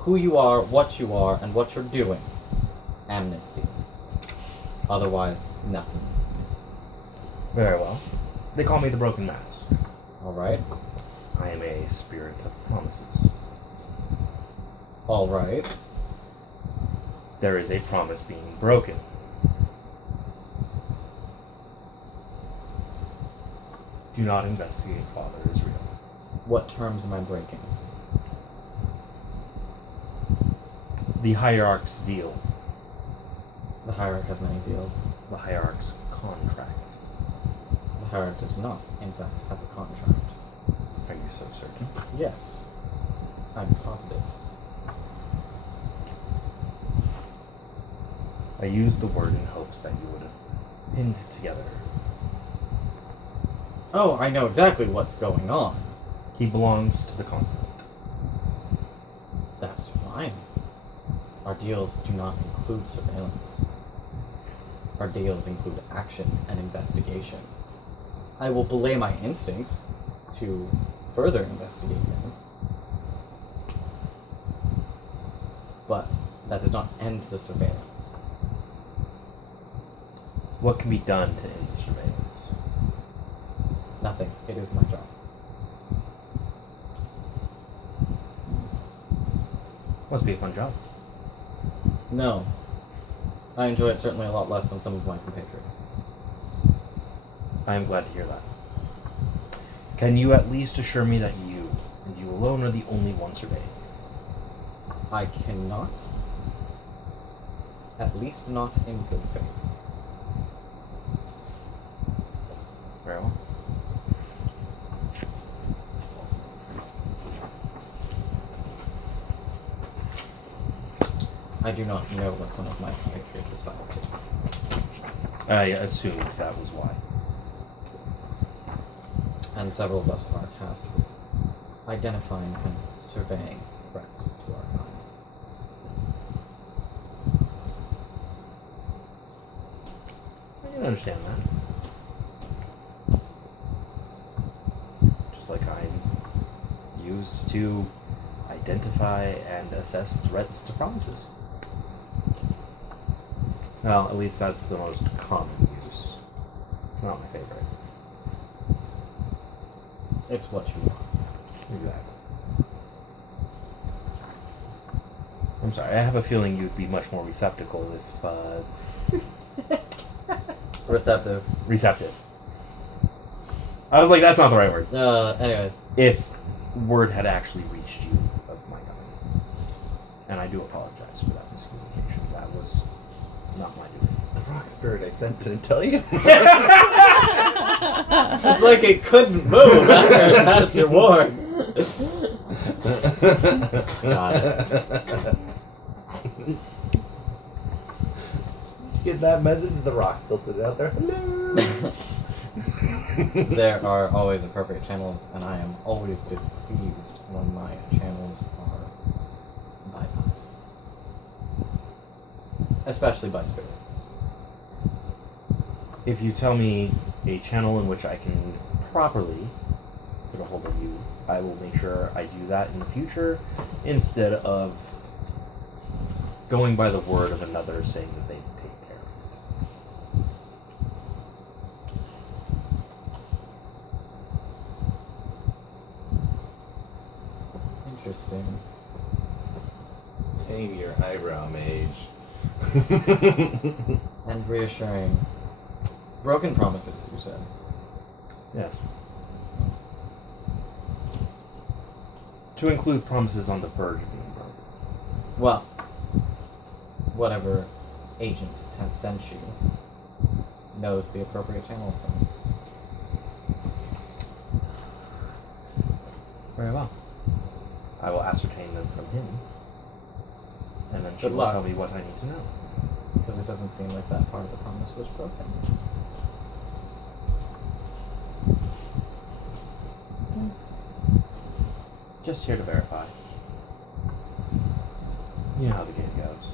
who you are, and what you're doing. Amnesty. Otherwise, nothing. Very well. They call me the Broken Mask. Alright. I am a spirit of promises. Alright. There is a promise being broken. Do not investigate Father Israel. What terms am I breaking? The Hierarch's deal. The Hierarch has many deals. The Hierarch's contract. The Hierarch does not, in fact, have a contract. Are you so certain? Yes. I'm positive. I used the word in hopes that you would have pinned together. Oh, I know exactly what's going on. He belongs to the continent. That's fine. Our deals do not include surveillance. Our deals include action and investigation. I will belay my instincts to further investigate him. But that does not end the surveillance. What can be done to end the surveillance? Nothing. It is my job. Must be a fun job. No. I enjoy it certainly a lot less than some of my compatriots. I am glad to hear that. Can you at least assure me that you, and you alone, are the only one surveying? I cannot. At least not in good faith. Very well. I do not know what some of my compatriots aspire to. I assumed that was why. And several of us are tasked with identifying and surveying threats to our kind. I can understand that. Just like I'm used to identify and assess threats to promises. Well, at least that's the most common use. It's not my favorite. It's what you want. Exactly. I'm sorry, I have a feeling you'd be much more receptacle if, Receptive. receptive. I was like, that's not the right word. Anyways. If word had actually reached you of my coming. And I do apologize for that miscommunication. That was not my doing. The rock spirit I sent didn't tell you. It's like it couldn't move after it passed your ward. Got it. Get that message? The rock's still sitting out there. Hello. There are always appropriate channels, and I am always displeased when my channels are bypassed. Especially by spirits. If you tell me a channel in which I can properly get a hold of you, I will make sure I do that in the future instead of going by the word of another saying that they take care of it. Interesting. Tame your eyebrow, mage. And reassuring. Broken promises, you said. Yes. To include promises on the verge of being broken. Well, whatever agent has sent you knows the appropriate channels then. Very well. I will ascertain them from him. And then she Good will luck. tell me what I need to know. Because it doesn't seem like that part of the promise was broken. Just here to verify. You know how the game goes.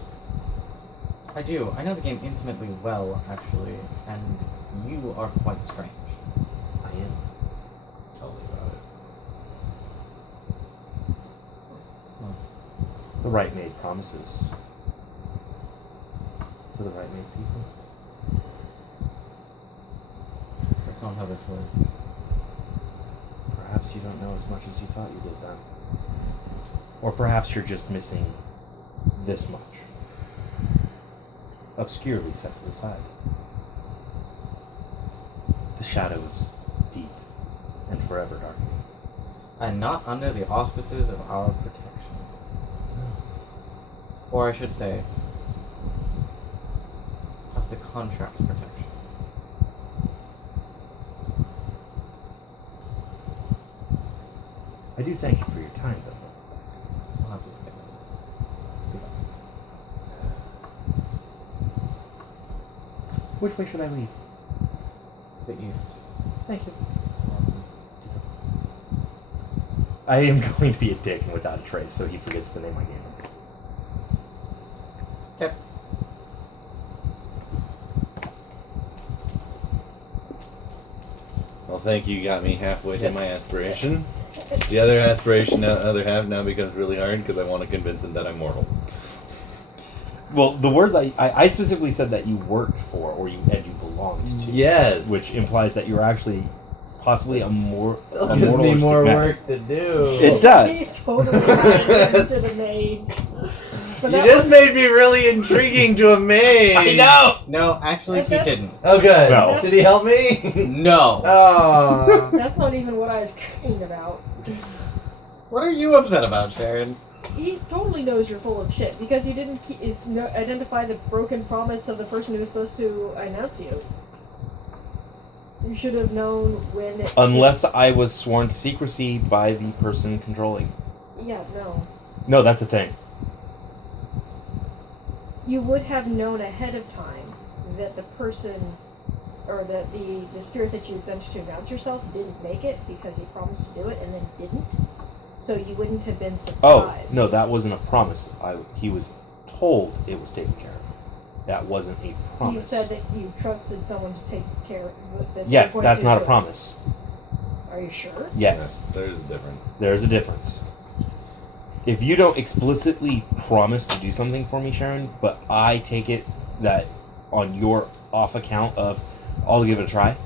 I do. I know the game intimately well, actually, and you are quite strange. I am. Tell me about it. The right made promises to the right made people. That's not how this works. Perhaps you don't know as much as you thought you did then. Or perhaps you're just missing this much. Obscurely set to the side. The shadow is deep and forever darkening. And not under the auspices of our protection. Or I should say, of the contract's protection. I do thank you for your time, though. I'll have to look at this. Which way should I leave? The east. Thank you. I am going to be a dick and without a trace, so he forgets the name I gave him. Okay. Well, thank you. You got me halfway to Yes. my aspiration. The other aspiration, other half, now becomes really hard because I want to convince him that I'm mortal. Well, the words I specifically said that you worked for, or you belonged to. Yes. Which implies that you're actually possibly a Still gives me more work to do. It does. He's totally lying to the maid. But You that just was- made me really intriguing to a maid. I know. No, actually, he That's- didn't. Oh, good. No. Did he help me? No. Oh. That's not even what I was kidding about. What are you upset about, Sharon? He totally knows you're full of shit because he didn't identify the broken promise of the person who was supposed to announce you. You should have known when. Unless I was sworn to secrecy by the person controlling. Yeah, no. No, that's the thing. You would have known ahead of time that the person, or that the spirit that you had sent to announce yourself didn't make it because he promised to do it and then didn't. So you wouldn't have been Oh, surprised. no, that wasn't a promise. He was told it was taken care of. That wasn't a promise. You said that you trusted someone to take care of it. Yes, that's not a promise. Are you sure? Yes, There's a difference. there's a difference. If you don't explicitly promise to do something for me, Sharon, but I take it that on your off account of, I'll give it a try,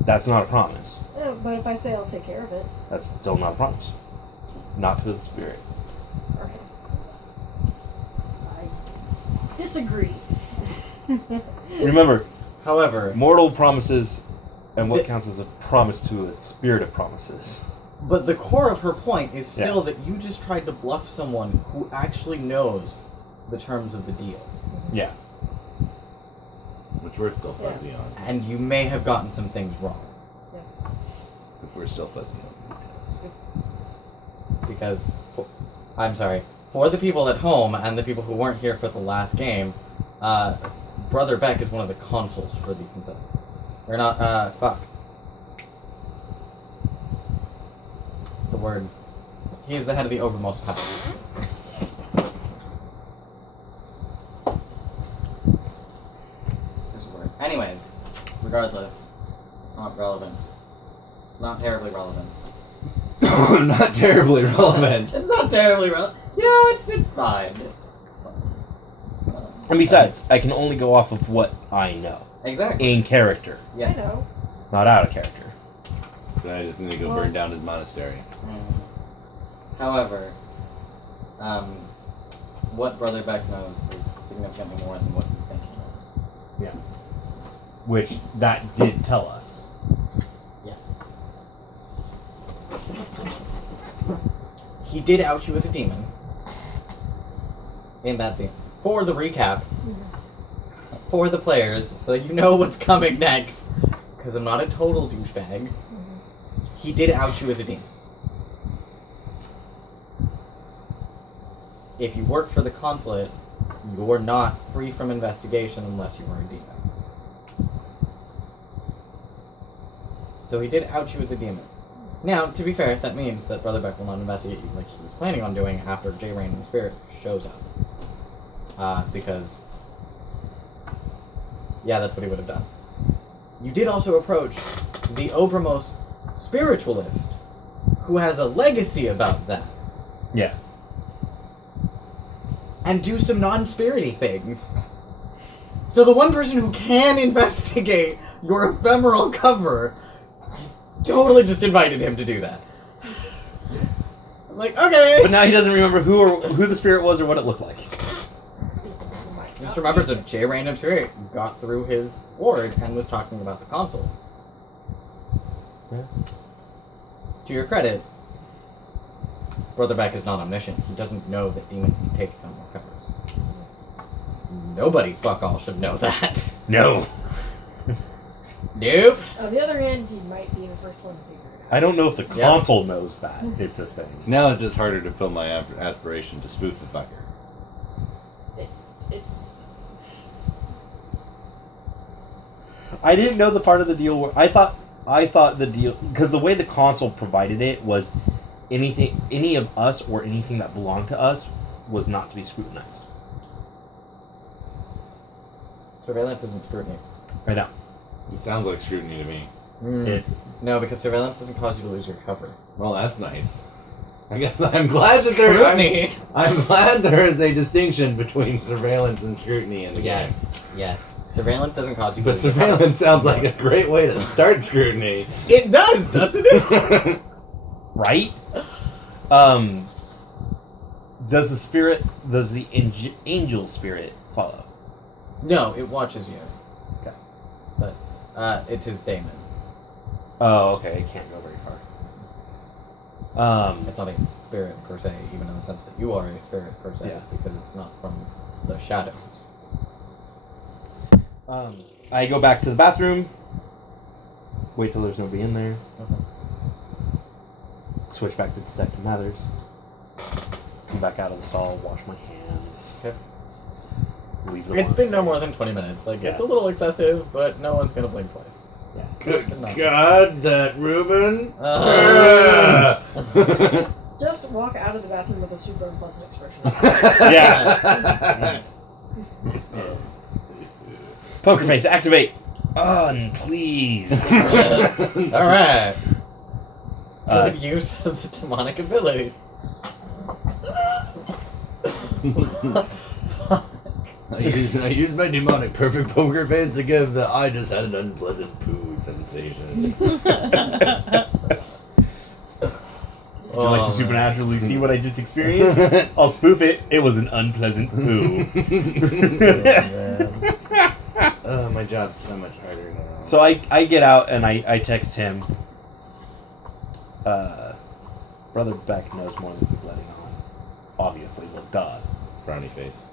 that's not a promise. But if I say I'll take care of it, That's still not a promise. Not to the spirit. okay. I disagree. Remember, However, mortal promises and what counts as a promise to a spirit of promises. but the core of her point is still Yeah. that you just tried to bluff someone who actually knows the terms of the deal. Yeah. Which we're still fuzzy on. And you may have gotten some things wrong. Because we're still fuzzy on the details. Because, for the people at home and the people who weren't here for the last game, Brother Beck is one of the consuls for the consent. Or not, fuck. The word. He is the head of the overmost power. There's a word. Anyways, regardless, it's not relevant. Not terribly relevant. Not terribly relevant. It's not terribly relevant. You know, it's fine. It's not. And besides, I can only go off of what I know. Exactly. In character. Yes. I know. Not out of character. So I just need to go burn down his monastery. However, what Brother Beck knows is significantly more than what you think he knows. Yeah. Which that did tell us. Yes. He did out you as a demon. In that scene. For the recap, for the players, so you know what's coming next, because I'm not a total douchebag, he did out you as a demon. If you work for the consulate, you're not free from investigation unless you are a demon. So he did out you as a demon. Now, to be fair, that means that Brother Beck will not investigate you like he was planning on doing after J. Rain and Spirit shows up. Because, yeah, that's what he would have done. You did also approach the Obermost spiritualist, who has a legacy about that. Yeah. and do some non-spirity things. So the one person who can investigate your ephemeral cover totally just invited him to do that. I'm like, okay. But now he doesn't remember who the spirit was or what it looked like. He just remembers a J random spirit got through his ward and was talking about the console. Yeah. To your credit, Brother Beck is not omniscient. He doesn't know that demons can take ephemeral covers. Nobody fuck all should know that. No. Nope. On the other hand, he might be the first one to figure it out. I don't know if the Yeah. console knows that it's a thing. Now it's just harder to fill my aspiration to spoof the fucker. I didn't know the part of the deal where I thought the deal, because the way the console provided it was any of us or anything that belonged to us was not to be scrutinized. Surveillance isn't scrutiny. Right now. It sounds like scrutiny to me. No, because surveillance doesn't cause you to lose your cover. Well, that's nice. I guess I'm glad that there. Scrutiny. I'm glad there is a distinction between surveillance and scrutiny in the game. Yes. Surveillance doesn't cause you to But lose your cover. surveillance sounds like a great way to start scrutiny. It does, doesn't it? Right? Does the angel spirit follow? No, it watches you. Okay. But it is Damon. Oh, okay. It can't go very far. It's not a spirit per se, even in the sense that you are a spirit per se, Yeah. because it's not from the shadows. I go back to the bathroom. Wait till there's nobody in there. Okay. Switch back to Detective Mathers. Come back out of the stall. Wash my hands. Okay. Leave the It's box been no there. more than 20 minutes. Like, it's a Yeah. little excessive, but no one's gonna blink twice. Yeah. Good God, that Reuben. Just walk out of the bathroom with a super unpleasant expression. Yeah. Poker face, activate. Unpleased. Alright. Uh, Good use of the demonic abilities. I used my demonic perfect poker face to give the I just had an unpleasant poo sensation. Would you like to supernaturally see what I just experienced? I'll spoof it. It was an unpleasant poo. Oh, my job's so much harder now. So I get out and I text him. Brother Beck knows more than he's letting on. Obviously, well, duh. Frowny face.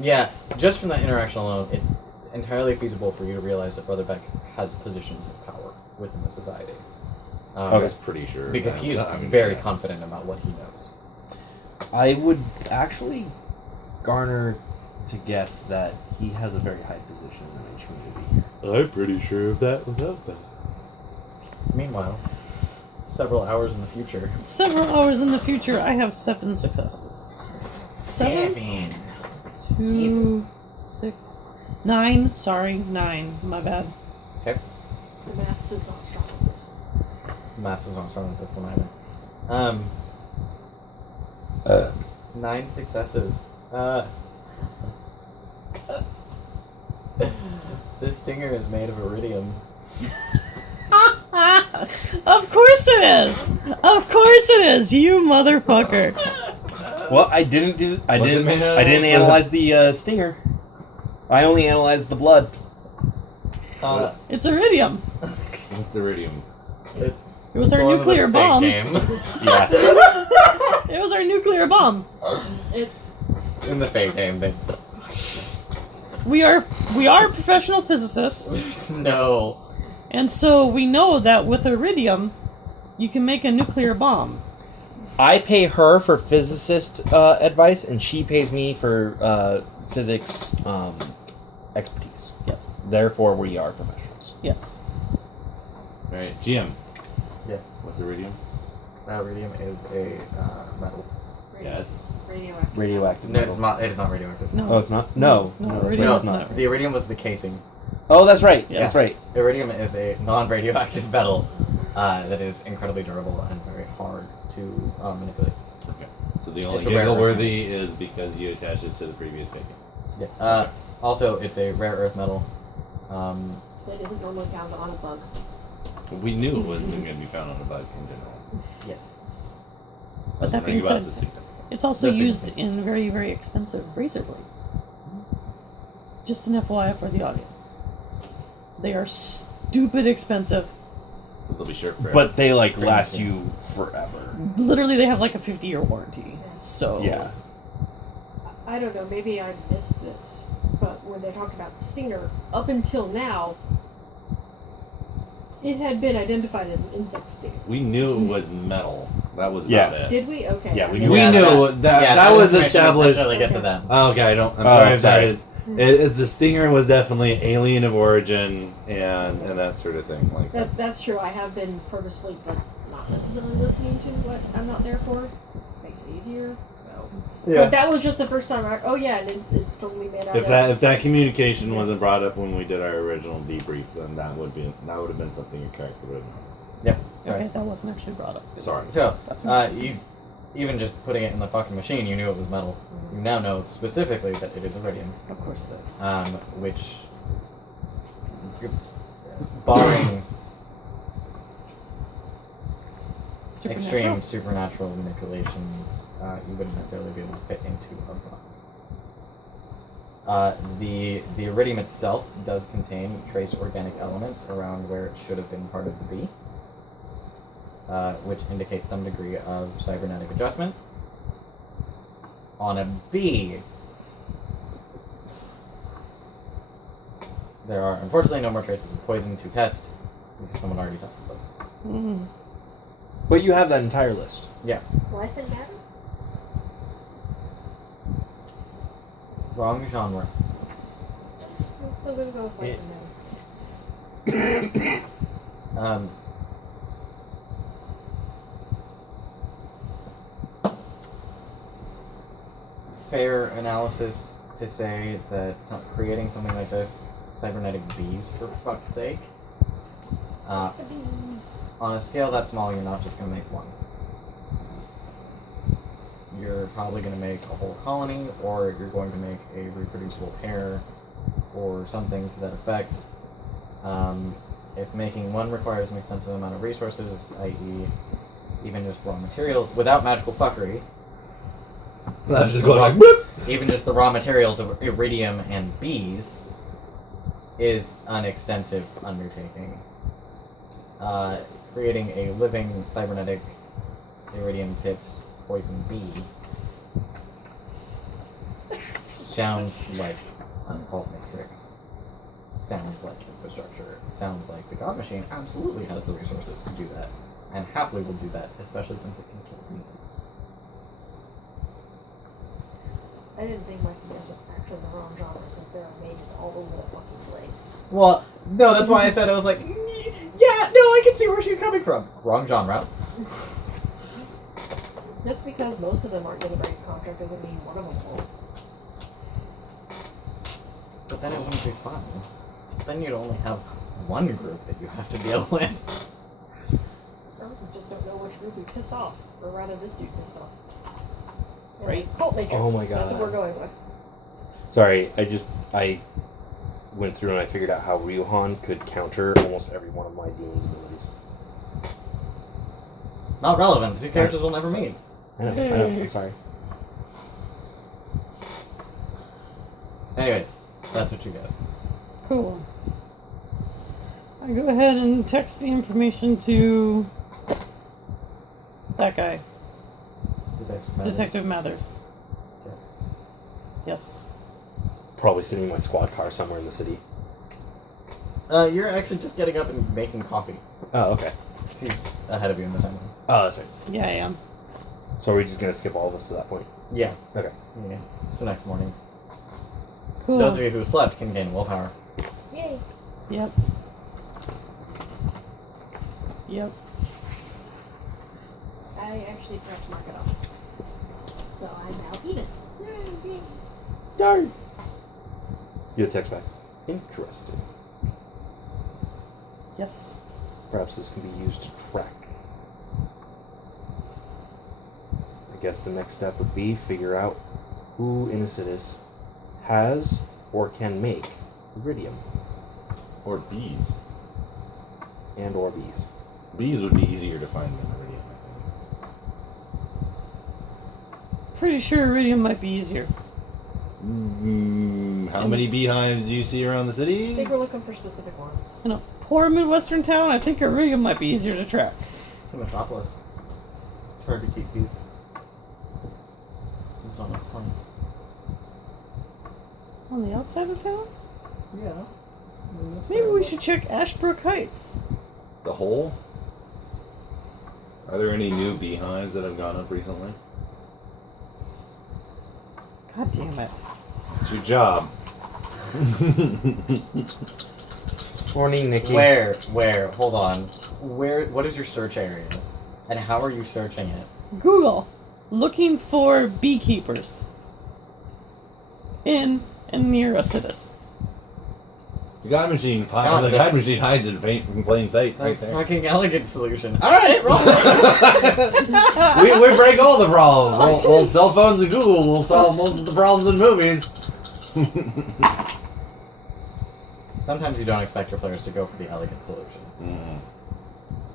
Yeah, just from that interaction alone, it's entirely feasible for you to realize that Brother Beck has positions of power within the society. I was pretty sure. Because he is I'm very yeah. confident about what he knows. I would actually garner to guess that he has a very high position in the mage community here. I'm pretty sure of that without that. Meanwhile, several hours in the future. Several hours in the future, I have 7 successes. 7? 2, 6, 9. Sorry, 9. My bad. Okay. The maths is not strong with this one. Maths is not strong with this one either. 9 successes. This stinger is made of iridium. Of course it is! Of course it is, you motherfucker! Well, I didn't What's it made out of? analyze the stinger. I only analyzed the blood. It's iridium. What's iridium? It's It was our going with nuclear the fake bomb. Game. Yeah. It was our nuclear bomb. In the fake game, but We are professional physicists, no. and so we know that with iridium, you can make a nuclear bomb. I pay her for physicist advice, and she pays me for physics expertise. Yes. Therefore, we are professionals. Yes. Right, GM. Yes. What's iridium? Iridium is a metal. Yes. Radioactive. Radioactive No, metal. it is not radioactive. No. Oh, it's not? No. No, that's iridium right, is it's not. not. The iridium was the casing. Oh, that's right. Yes. That's right. Iridium is a non-radioactive metal that is incredibly durable and very hard to manipulate. Okay. So the only It's a rare giggle earth worthy is because you attached it to the previous figure. Yeah. Also, it's a rare earth metal. That isn't normally found on a bug. We knew it wasn't going to be found on a bug in general. Yes. But that being Think about said, the significance. it's also That's used significant. in very, very expensive razor blades. Just an FYI for the audience. They are stupid expensive. They'll be short forever. But they like last you forever. Literally, they have like a 50-year warranty. So Yeah. I don't know, maybe I missed this, but when they talked about the stinger, up until now, it had been identified as an insect stinger. we knew it was metal. That was Yeah. about it. Did we? Okay. Yeah, I we missed We knew that. knew that was information established. Doesn't necessarily get to them. Oh, okay, I'm Oh, sorry if that sorry. is. It's the stinger was definitely alien of origin and that sort of thing. Like That's true. I have been purposely not necessarily listening to what I'm not there for. This makes it easier. So, but that was just the first time. Oh yeah, and it's totally made out. If that communication wasn't brought up when we did our original debrief, then that would have been something your character would have known. Yep. Okay, that wasn't actually brought up. Sorry. So, That's you even just putting it in the fucking machine, you knew it was metal. You now know specifically that it is iridium, Of course, it is. which, barring extreme supernatural manipulations, you wouldn't necessarily be able to fit into a body. The iridium itself does contain trace organic elements around where it should have been part of the bee, which indicates some degree of cybernetic adjustment. On a bee, there are unfortunately no more traces of poison to test because someone already tested them. Mm. But you have that entire list. Yeah. Life and matter. Wrong genre. So we'll go with life and matter. Fair analysis to say that creating something like this, cybernetic bees for fuck's sake, The bees. on a scale that small, you're not just going to make one. You're probably going to make a whole colony, or you're going to make a reproducible pair, or something to that effect. If making one requires an extensive amount of resources, i.e., even just raw materials, without magical fuckery, Not just going like whoop. even just the raw materials of iridium and bees, is an extensive undertaking. Creating a living cybernetic iridium-tipped poison bee sounds like Unfault Matrix. Sounds like infrastructure. Sounds like the God Machine absolutely has the resources to do that, and happily will do that, especially since it can kill demons. I didn't think my suggestion was actually the wrong genre since there are mages all over the fucking place. Well, no, that's why I said I was like, yeah, no, I can see where she's coming from. Wrong genre. Just because most of them aren't going to break a contract doesn't mean one of them won't. But then it wouldn't be fun. Then you'd only have one group that you have to deal with. Or we just don't know which group we pissed off, or rather this dude pissed off. And Right. Cult Matrix. Oh my That's what God. we're going with. Sorry, I went through and I figured out how Ryuhan could counter almost every one of my demon's abilities. Not relevant. The two characters will never meet. I know, I'm sorry. Anyways, that's what you get. Cool. I go ahead and text the information to that guy, Detective Mathers. Okay. Yes. Probably sitting in my squad car somewhere in the city. You're actually just getting up and making coffee. Oh, okay. She's ahead of you in the timeline. Oh, that's right. Yeah, I am. So are we just gonna skip all of us to that point? Yeah. Okay. Yeah. It's the next morning. Cool. Those of you who slept can gain willpower. Yay. Yep. Yep. I actually forgot to mark it off. So I'm now even. Yay. Darn. Get a text back. Interesting. Yes. Perhaps this can be used to track. I guess the next step would be figure out who in Acidus has or can make iridium Or bees. and or bees. Bees would be easier to find than iridium, I Pretty sure iridium might be easier. think. How many beehives do you see around the I city? think we're looking for specific ones. In a poor Midwestern town, I think iridium might be easier to track. It's a metropolis. It's hard to keep bees. There's not enough points. On the outside of town? Yeah. Maybe we should check Ashbrook Heights. The hole? Are there any new beehives that have gone up recently? God damn it. It's your job. Morning, Nikki. Where? Hold on. What is your search area? And how are you searching it? Google. Looking for beekeepers. In and near Acidus. The guide machine hides in plain sight right there. Fucking elegant solution. Alright, roll. we break all the problems. Well, cell phones and Google will solve most of the problems in movies. Sometimes you don't expect your players to go for the elegant solution.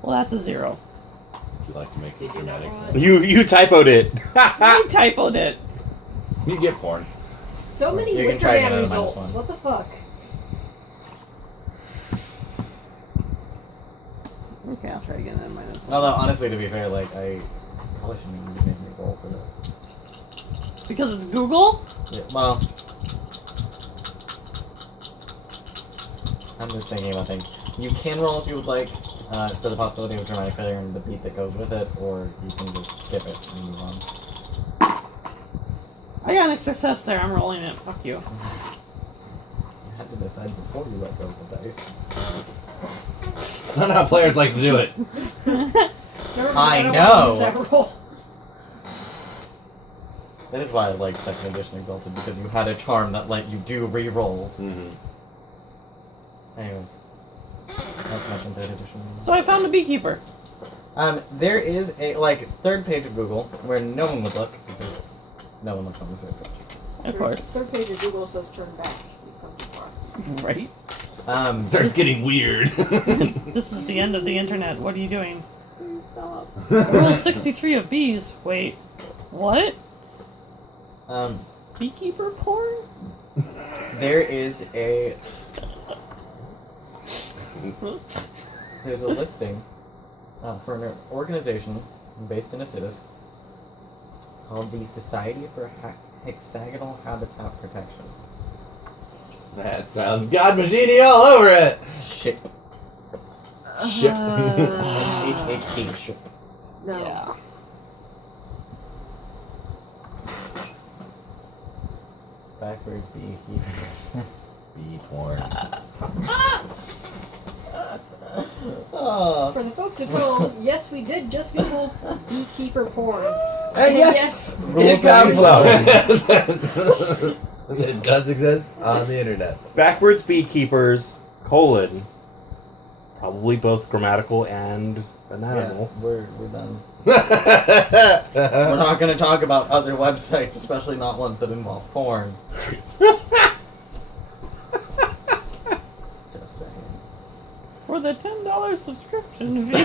Well, that's a 0. Would you like to make it dramatic? You typoed it. I typoed it. You get porn. So many You can try again Wickerman at a results. -1. What the fuck? Okay, I'll try again then -1. Although, honestly, to be fair, like, I probably shouldn't even be making a roll for this. Because it's Google? Yeah, well, I'm just thinking about things. You can roll if you would like, for the possibility of dramatic failure and the beat that goes with it, or you can just skip it and move on. I got a success there. I'm rolling it. Fuck you. You had to decide before you let go of the dice. That's not how players like to do it. Never mind, I don't know. use that roll. That is why I like Second Edition Exalted, because you had a charm that let you do re-rolls. Anyway. That's much in 3rd edition. So I found a beekeeper. There is a, third page of Google where no one would look, because no one looks on the third page. Of course. Third page of Google says turn back. You've come too far. Right? It starts getting weird. This is the end of the internet. What are you doing? Please stop. Rule 63 of bees. Wait. What? Beekeeper porn? There is a... There's a listing for an organization based in Acidus called the Society for Hexagonal Habitat Protection. That sounds God machine all over it. Ship. Ship. HHP. Ship. No. Yeah. Backwards beekeepers. Bee porn. Oh. For the folks at home, yes, we did just Google beekeeper porn. And yes, it found some. It does exist on the internet. Backwards beekeepers, probably both grammatical and anatomical. We're done. We're not going to talk about other websites, especially not ones that involve porn. Just saying. For the $10 subscription fee.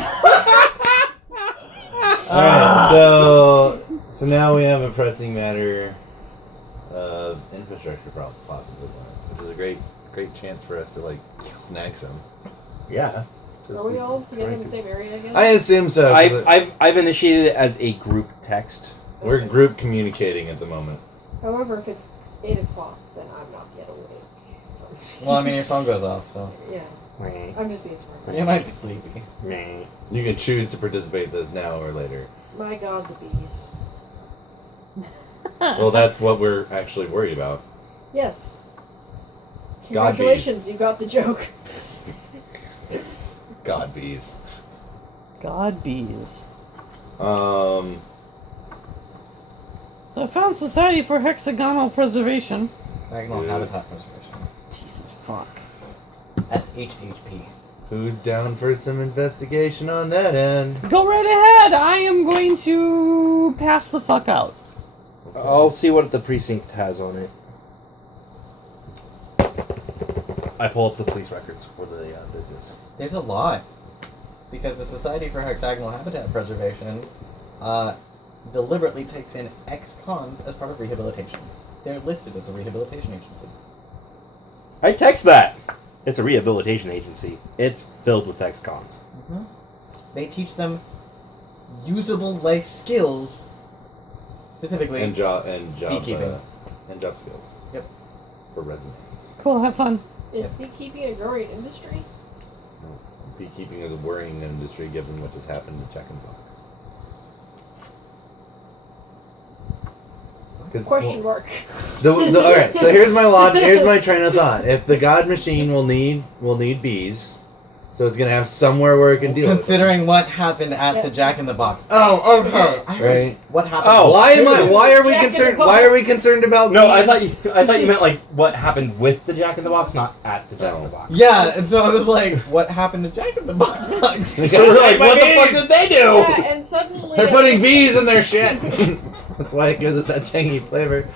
Alright, so now we have a pressing matter of infrastructure problems possibly, which is a great chance for us to snag some. Yeah. Are we all together in the same area again? I assume so. 'Cause I've initiated it as a group text. we're group communicating at the moment. However, if it's 8 o'clock, then I'm not yet awake. Well, I mean, your phone goes off, so Yeah, I'm just being smart. you might be sleepy. You can choose to participate this now or later. My God, the bees. Well, that's what we're actually worried about. Yes. God Congratulations, bees. you got the joke. God bees. God bees. Um, So I found Society for Hexagonal Preservation. Hexagonal Habitat Preservation. Jesus fuck. SHHP. Who's down for some investigation on that end? Go right ahead. I am going to pass the fuck out. I'll see what the precinct has on it. I pull up the police records for the business. There's a lot. Because the Society for Hexagonal Habitat Preservation deliberately takes in ex-cons as part of rehabilitation. They're listed as a rehabilitation agency. I text that! It's a rehabilitation agency. It's filled with ex-cons. Mm-hmm. They teach them usable life skills, specifically And job beekeeping. and job skills. Yep. For residents. Cool, have fun. Is beekeeping a growing industry? Beekeeping is a worrying industry given what just happened to Jack in the Box. Question mark. Alright, so here's my train of thought. If the god machine will need bees, so it's gonna have somewhere where it can deal Considering what happened at the Jack in the Box. Oh, okay. I Right. What happened? Oh. Why are we Jack in the concerned? Box. Why are we concerned about No, bees? I thought you meant like what happened with the Jack in the Box, not at the Jack in the Box. Yeah, and so I was like, what happened to Jack in the Box? So we're like, what the fuck did they do? Yeah, and suddenly They're putting bees in their shit. That's why it gives it that tangy flavor.